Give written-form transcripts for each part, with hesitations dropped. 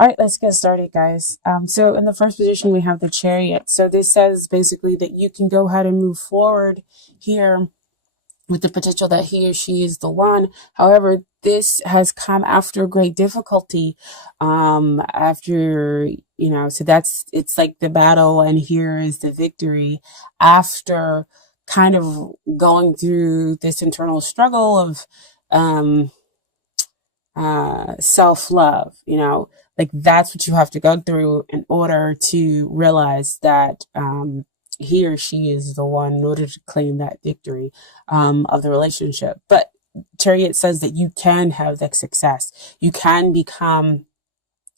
All right, let's get started, guys. So in the first position, we have the Chariot. So this says basically that you can go ahead and move forward here with the potential that he or she is the one. However, this has come after great difficulty. After, so it's like the battle, and here is the victory after kind of going through this internal struggle of, um, self-love, like that's what you have to go through in order to realize that, he or she is the one in order to claim that victory, of the relationship. But Chariot says that you can have that success. You can become,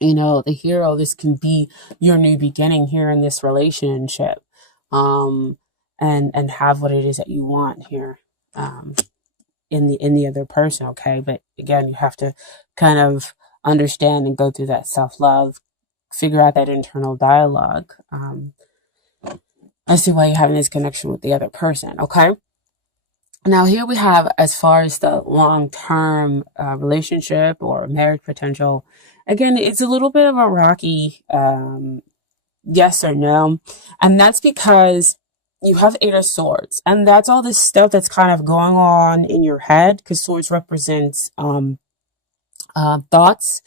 the hero. This can be your new beginning here in this relationship, and have what it is that you want here. In the other person, okay? But again, you have to kind of understand and go through that self-love, figure out that internal dialogue. I see why you're having this connection with the other person, okay? Now here we have, as far as the long-term relationship or marriage potential, again, it's a little bit of a rocky yes or no. And that's because you have Eight of Swords, and that's all this stuff that's kind of going on in your head, because swords represents thoughts.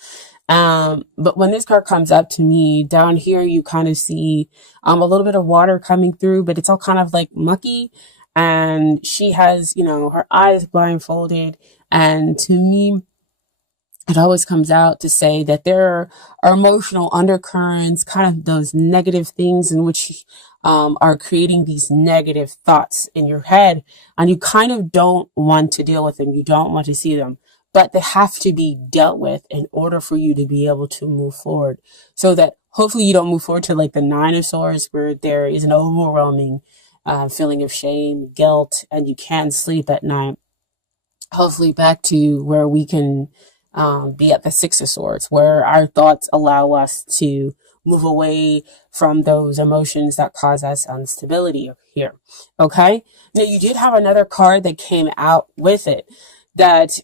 But when this card comes up to me down here, you kind of see a little bit of water coming through, but it's all kind of like mucky. And she has, her eyes blindfolded. And to me, it always comes out to say that there are emotional undercurrents, kind of those negative things in which are creating these negative thoughts in your head, and you kind of don't want to deal with them. You don't want to see them, but they have to be dealt with in order for you to be able to move forward, so that hopefully you don't move forward to like the Nine of Swords, where there is an overwhelming feeling of shame, guilt, and you can't sleep at night. Hopefully back to where we can be at the Six of Swords, where our thoughts allow us to move away from those emotions that cause us instability here. Okay. Now you did have another card that came out with it that,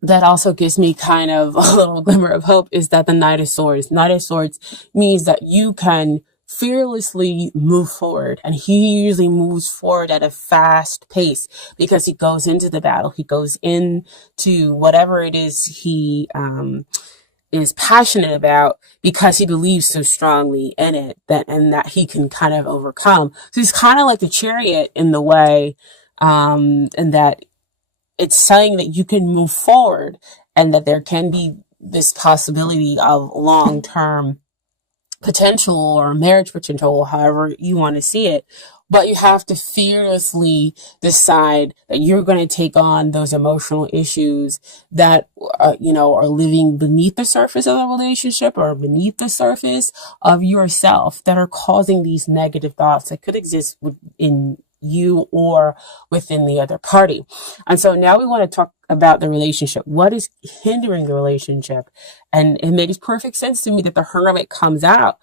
that also gives me kind of a little glimmer of hope, is that the Knight of Swords. Knight of Swords means that you can fearlessly move forward, and he usually moves forward at a fast pace because he goes into the battle. He goes into whatever it is he, is passionate about, because he believes so strongly in it that he can kind of overcome. So he's kind of like the Chariot in the way, and that it's saying that you can move forward and that there can be this possibility of long-term potential or marriage potential, however you want to see it. But you have to fearlessly decide that you're going to take on those emotional issues that, are living beneath the surface of the relationship or beneath the surface of yourself, that are causing these negative thoughts that could exist in you or within the other party. And so now we want to talk about the relationship. What is hindering the relationship? And it makes perfect sense to me that the Hermit comes out.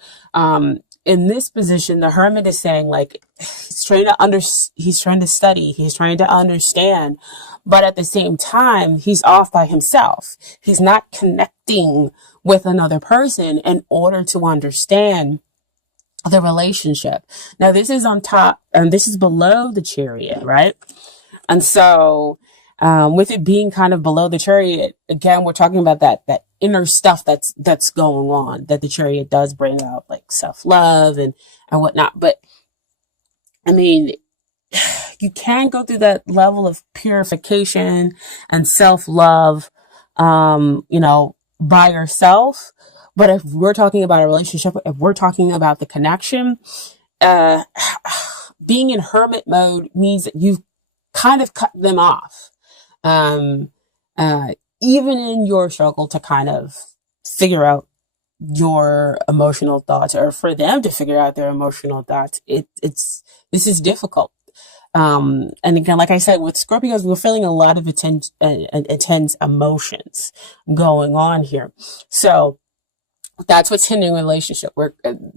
In this position, the Hermit is saying, like, he's trying to study, he's trying to understand, but at the same time, he's off by himself. He's not connecting with another person in order to understand the relationship. Now, this is on top, and this is below the Chariot, right? And so, with it being kind of below the Chariot, again, we're talking about that inner stuff that's going on, that the Chariot does bring up, like self-love and whatnot. But I mean, you can go through that level of purification and self-love, by yourself. But if we're talking about a relationship, if we're talking about the connection, being in hermit mode means that you've kind of cut them off. Even in your struggle to kind of figure out your emotional thoughts, or for them to figure out their emotional thoughts, this is difficult. And again, like I said, with Scorpios, we're feeling a lot of intense emotions going on here. So that's what's hindering the relationship, where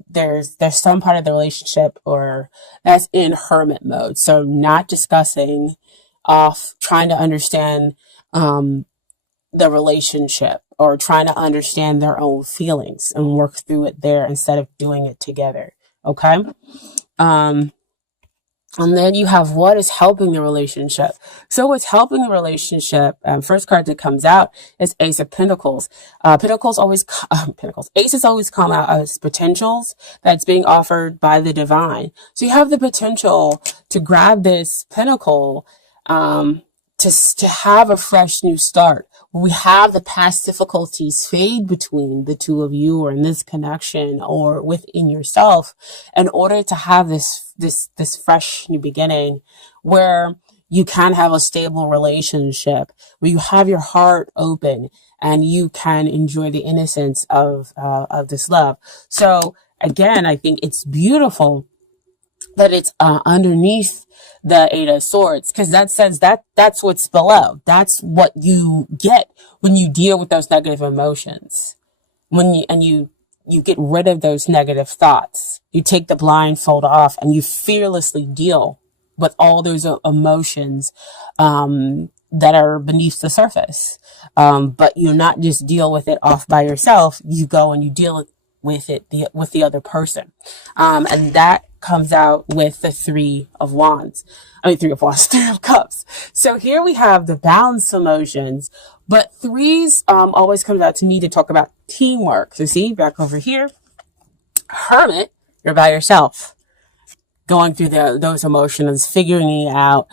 there's some part of the relationship or that's in hermit mode. So not discussing, off trying to understand the relationship, or trying to understand their own feelings and work through it there instead of doing it together. Okay. Um, and then you have what is helping the relationship. So what's helping the relationship? First card that comes out is Ace of Pentacles. Aces always come out as potentials that's being offered by the divine. So you have the potential to grab this pentacle, to have a fresh new start. We have the past difficulties fade between the two of you, or in this connection, or within yourself, in order to have this fresh new beginning where you can have a stable relationship, where you have your heart open and you can enjoy the innocence of this love. So again, I think it's beautiful that it's underneath the Eight of Swords, because that says that that's what's below. That's what you get when you deal with those negative emotions. When you get rid of those negative thoughts. You take the blindfold off and you fearlessly deal with all those emotions that are beneath the surface. But you not just deal with it off by yourself. You go and you deal with it with the other person. And that comes out with the Three of Cups. So here we have the balanced emotions, but threes always comes out to me to talk about teamwork. So see, back over here, Hermit, you're by yourself, going through those emotions, figuring it out,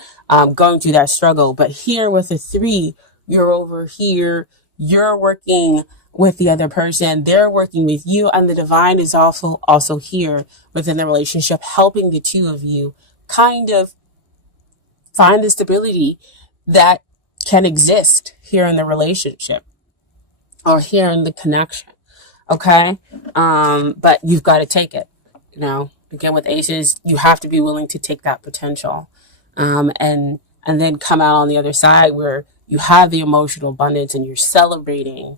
going through that struggle. But here with the three, you're over here, you're working with the other person, they're working with you, and the divine is also here within the relationship, helping the two of you kind of find the stability that can exist here in the relationship or here in the connection. Okay. But you've got to take it, again, with aces, you have to be willing to take that potential, and then come out on the other side where you have the emotional abundance and you're celebrating,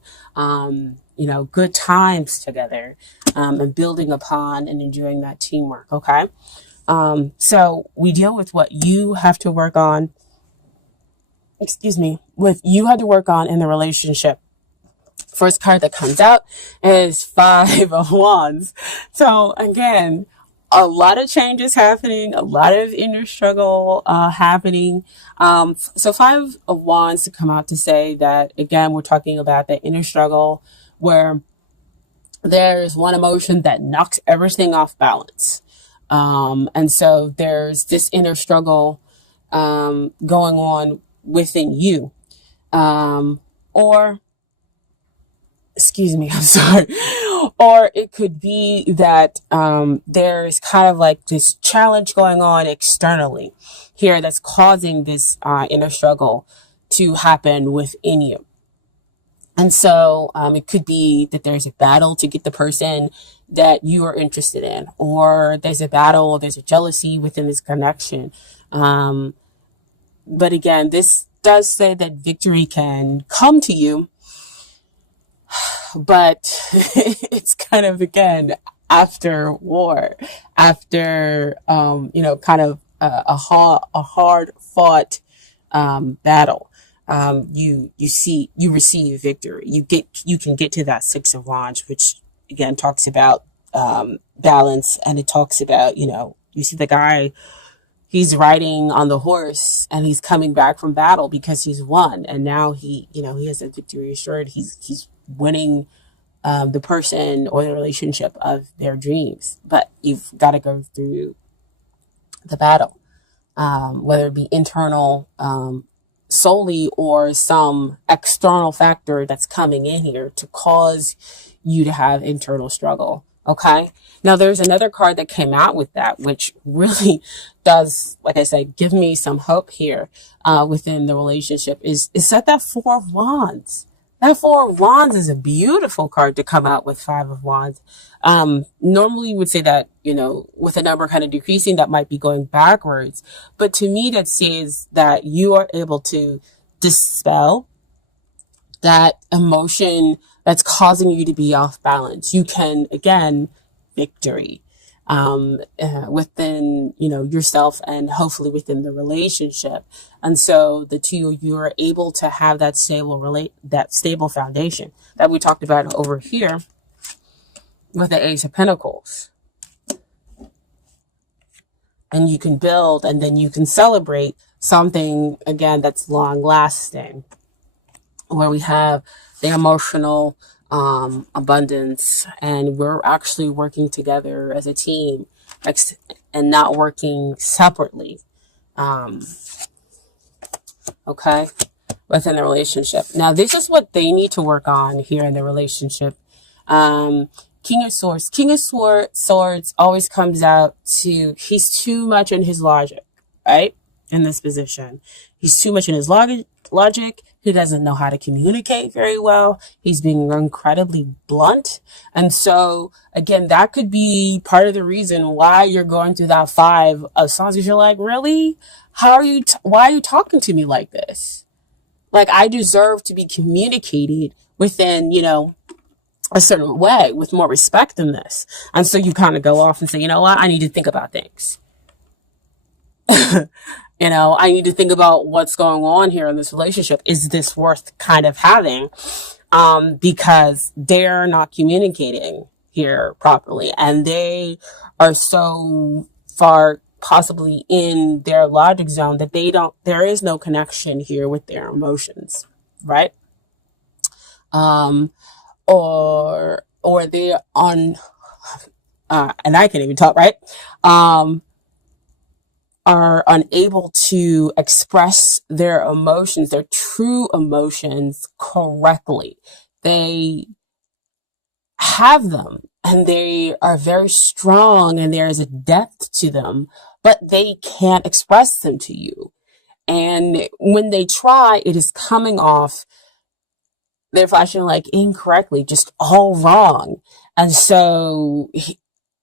good times together, and building upon and enjoying that teamwork. Okay. So we deal with what you have to work on, what you have to work on in the relationship. First card that comes out is Five of Wands. So again, a lot of changes happening, a lot of inner struggle happening. So Five of Wands to come out to say that, again, we're talking about the inner struggle where there's one emotion that knocks everything off balance. And so there's this inner struggle going on within you. I'm sorry. Or it could be that there's kind of like this challenge going on externally here that's causing this inner struggle to happen within you. And so it could be that there's a battle to get the person that you are interested in, or there's a battle, or there's a jealousy within this connection. But again, this does say that victory can come to you, but it's kind of, again, after war, after, kind of a hard fought battle. You receive victory. You can get to that Six of Wands, which again talks about balance, and it talks about, you see the guy, he's riding on the horse and he's coming back from battle because he's won, and now he has a victory assured. He's winning the person or the relationship of their dreams, but you've got to go through the battle, whether it be internal solely or some external factor that's coming in here to cause you to have internal struggle. Okay. Now there's another card that came out with that, which really does, like I said, give me some hope here within the relationship is that Four of Wands. That Four of Wands is a beautiful card to come out with Five of Wands. Normally you would say that, with a number kind of decreasing, that might be going backwards. But to me, that says that you are able to dispel that emotion that's causing you to be off balance. You can, again, victory. within, yourself and hopefully within the relationship. And so the two of you are able to have that stable foundation that we talked about over here with the Ace of Pentacles. And you can build, and then you can celebrate something again that's long lasting, where we have the emotional abundance, and we're actually working together as a team and not working separately. Okay, within the relationship. Now, this is what they need to work on here in the relationship. King of Swords. King of Swords always comes out to, he's too much in his logic, right? In this position. He's too much in his logic. He doesn't know how to communicate very well. He's being incredibly blunt. And so, again, that could be part of the reason why you're going through that 5 of songs, because you're like, really? Why are you talking to me like this? Like, I deserve to be communicated within, a certain way with more respect than this. And so you kind of go off and say, you know what? I need to think about things. I need to think about what's going on here in this relationship. Is this worth kind of having? Because they're not communicating here properly, and they are so far possibly in their logic zone that there is no connection here with their emotions, right? Or they're on, and I can't even talk, right? Are unable to express their emotions, their true emotions correctly. They have them and they are very strong and there is a depth to them, but they can't express them to you. And when they try, it is coming off, they're flashing like incorrectly, just all wrong. And so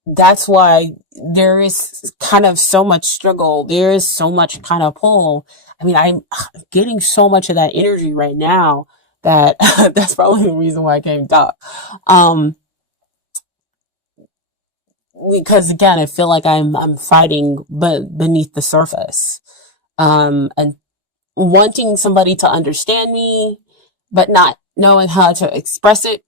that's why there is kind of so much struggle. There is so much kind of pull. I mean, I'm getting so much of that energy right now that that's probably the reason why I came talk. Because again, I feel like I'm fighting beneath the surface. And wanting somebody to understand me, but not knowing how to express it.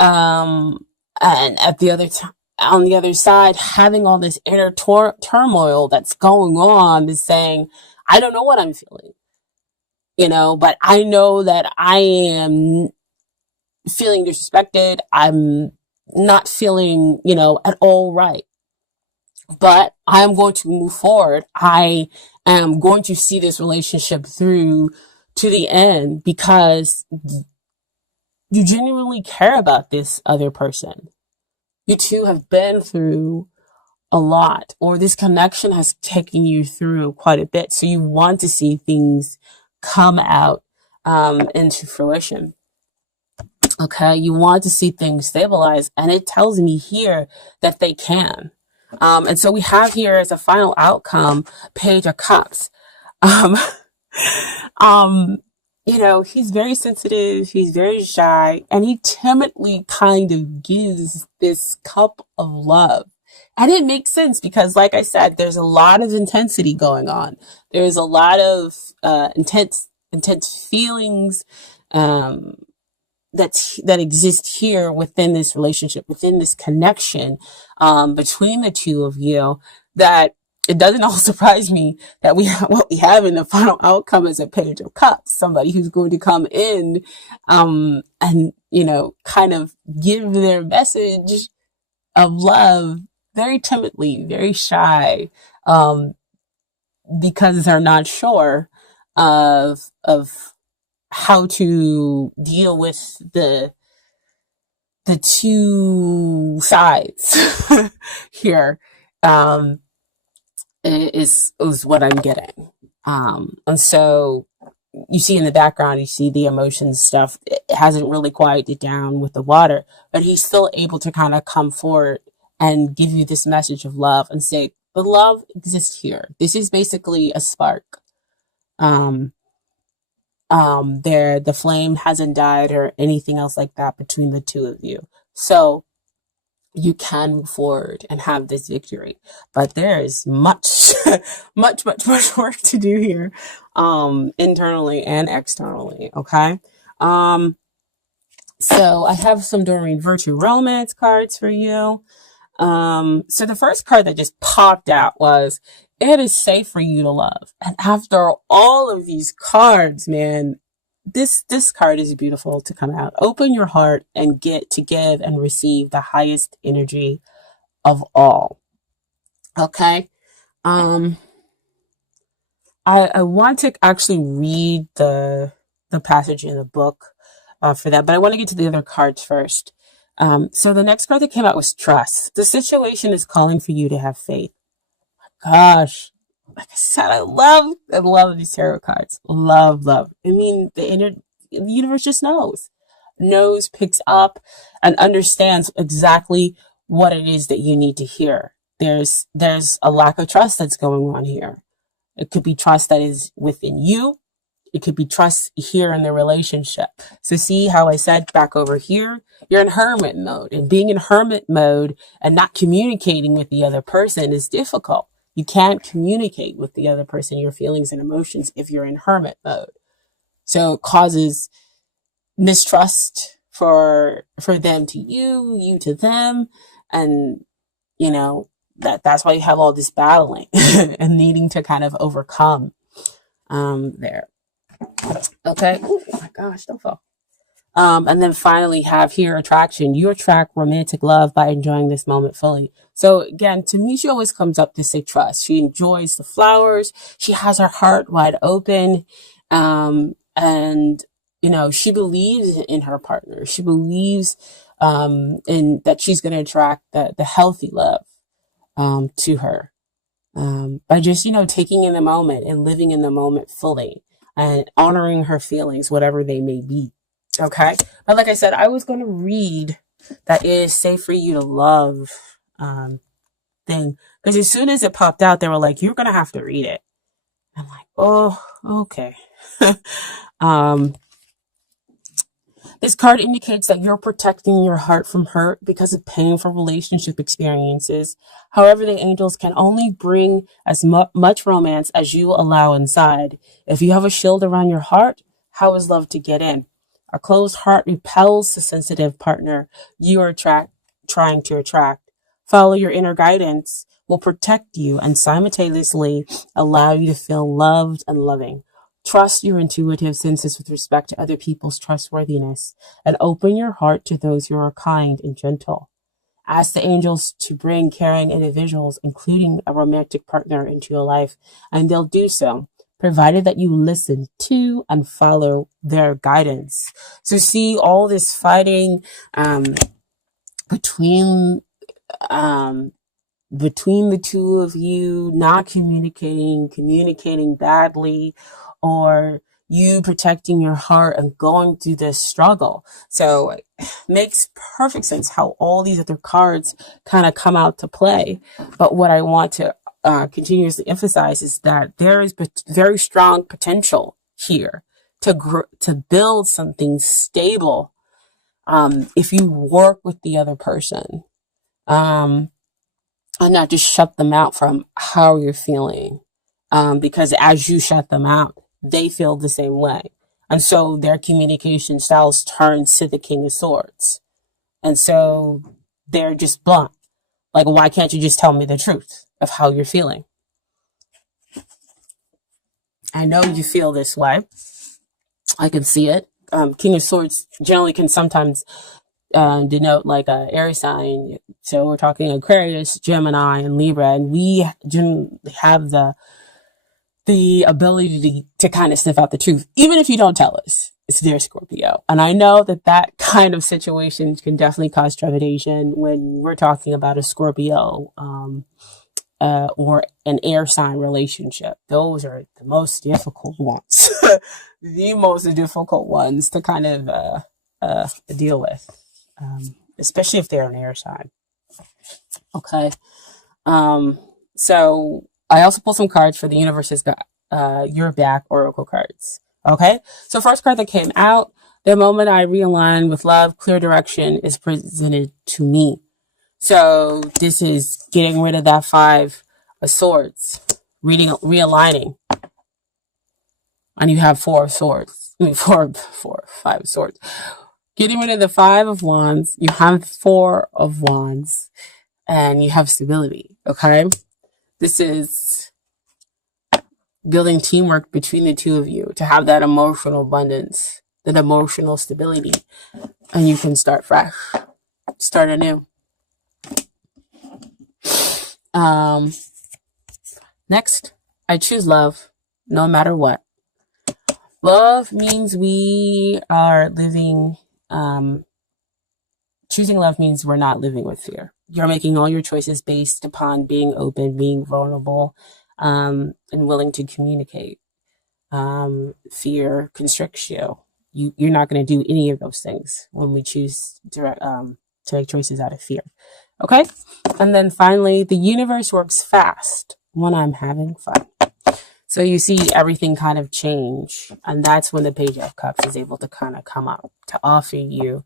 And at the on the other side, having all this inner turmoil that's going on is saying, I don't know what I'm feeling, but I know that I am feeling disrespected. I'm not feeling, at all right, but I'm going to move forward. I am going to see this relationship through to the end because you genuinely care about this other person. You two have been through a lot, or this connection has taken you through quite a bit. So you want to see things come out into fruition. Okay, you want to see things stabilize, and it tells me here that they can. And so we have here as a final outcome, Page of Cups. Um, he's very sensitive, he's very shy, and he timidly kind of gives this cup of love. And it makes sense because, like I said, there's a lot of intensity going on. There's a lot of intense feelings that exist here within this relationship, within this connection between the two of you, that it doesn't all surprise me that what we have in the final outcome is a Page of Cups, somebody who's going to come in and kind of give their message of love very timidly, very shy, because they're not sure of how to deal with the two sides here. Is what I'm getting. And so you see in the background, you see the emotions stuff. It hasn't really quieted down with the water, but he's still able to kind of come forward and give you this message of love and say, the love exists here. This is basically a spark. The flame hasn't died or anything else like that between the two of you. So you can move forward and have this victory. But there is much, much work to do here, internally and externally. Okay. Um, so I have some Doreen Virtue Romance cards for you. So the first card that just popped out was, it is safe for you to love. And after all of these cards, man, this card is beautiful to come out. Open your heart and get to give and receive the highest energy of all. Okay. Um, I want to actually read the passage in the book for that, but I want to get to the other cards first. So the next card that came out was trust. The situation is calling for you to have faith. Gosh, like I said, I love these tarot cards. Love. I mean, the universe just knows, picks up, and understands exactly what it is that you need to hear. There's a lack of trust that's going on here. It could be trust that is within you. It could be trust here in the relationship. So see how I said back over here, you're in hermit mode, and being in hermit mode and not communicating with the other person is difficult. You can't communicate with the other person your feelings and emotions if you're in hermit mode. So it causes mistrust for them to you to them, and you know that's why you have all this battling and needing to kind of overcome there. Okay. Oh my gosh, don't fall. And then finally have here attraction. You attract romantic love by enjoying this moment fully. So again, to me, she always comes up to say trust. She enjoys the flowers. She has her heart wide open. And she believes in her partner. She believes, in that she's going to attract the healthy love, to her. By just, taking in the moment and living in the moment fully and honoring her feelings, whatever they may be. Okay. But like I said, I was going to read that it is safe for you to love, thing. Because as soon as it popped out, they were like, you're going to have to read it. I'm like, oh, okay. um, This card indicates that you're protecting your heart from hurt because of painful relationship experiences. However, the angels can only bring as much romance as you allow inside. If you have a shield around your heart, how is love to get in? A closed heart repels the sensitive partner you are trying to attract. Follow your inner guidance will protect you and simultaneously allow you to feel loved and loving. Trust your intuitive senses with respect to other people's trustworthiness and open your heart to those who are kind and gentle. Ask the angels to bring caring individuals, including a romantic partner, into your life, and they'll do so, provided that you listen to and follow their guidance. So see all this fighting between the two of you, not communicating badly, or you protecting your heart and going through this struggle. So it makes perfect sense how all these other cards kind of come out to play. But what I want to continuously emphasize is that there is very strong potential here to build something stable, if you work with the other person. And not just shut them out from how you're feeling. Because as you shut them out, they feel the same way. And so their communication styles turn to the King of Swords. And so they're just blunt. Like, why can't you just tell me the truth of how you're feeling? I know you feel this way. I can see it. King of Swords generally can sometimes denote like a air sign. So we're talking Aquarius, Gemini, and Libra, and we generally have the ability to kind of sniff out the truth, even if you don't tell us. It's their Scorpio. And I know that kind of situation can definitely cause trepidation when we're talking about a Scorpio, or an air sign relationship. Those are the most difficult ones. The most difficult ones to kind of deal with. Especially if they're an air sign. Okay. So I also pulled some cards for the universe's Your Back Oracle cards. Okay. So first card that came out, the moment I realign with love, clear direction is presented to me. So this is getting rid of that Five of Swords, realigning, and you have Four of Swords. I mean, Five of Swords. Getting rid of the Five of Wands, you have Four of Wands, and you have stability. Okay, this is building teamwork between the two of you to have that emotional abundance, that emotional stability, and you can start fresh, start anew. Next, I choose love, no matter what. Love means we are living, choosing love means we're not living with fear. You're making all your choices based upon being open, being vulnerable, and willing to communicate. Fear constricts you. You're not going to do any of those things when we choose to make choices out of fear. Okay? And then finally, the universe works fast when I'm having fun. So you see everything kind of change. And that's when the Page of Cups is able to kind of come up to offer you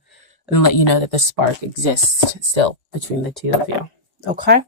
and let you know that the spark exists still between the two of you. Okay?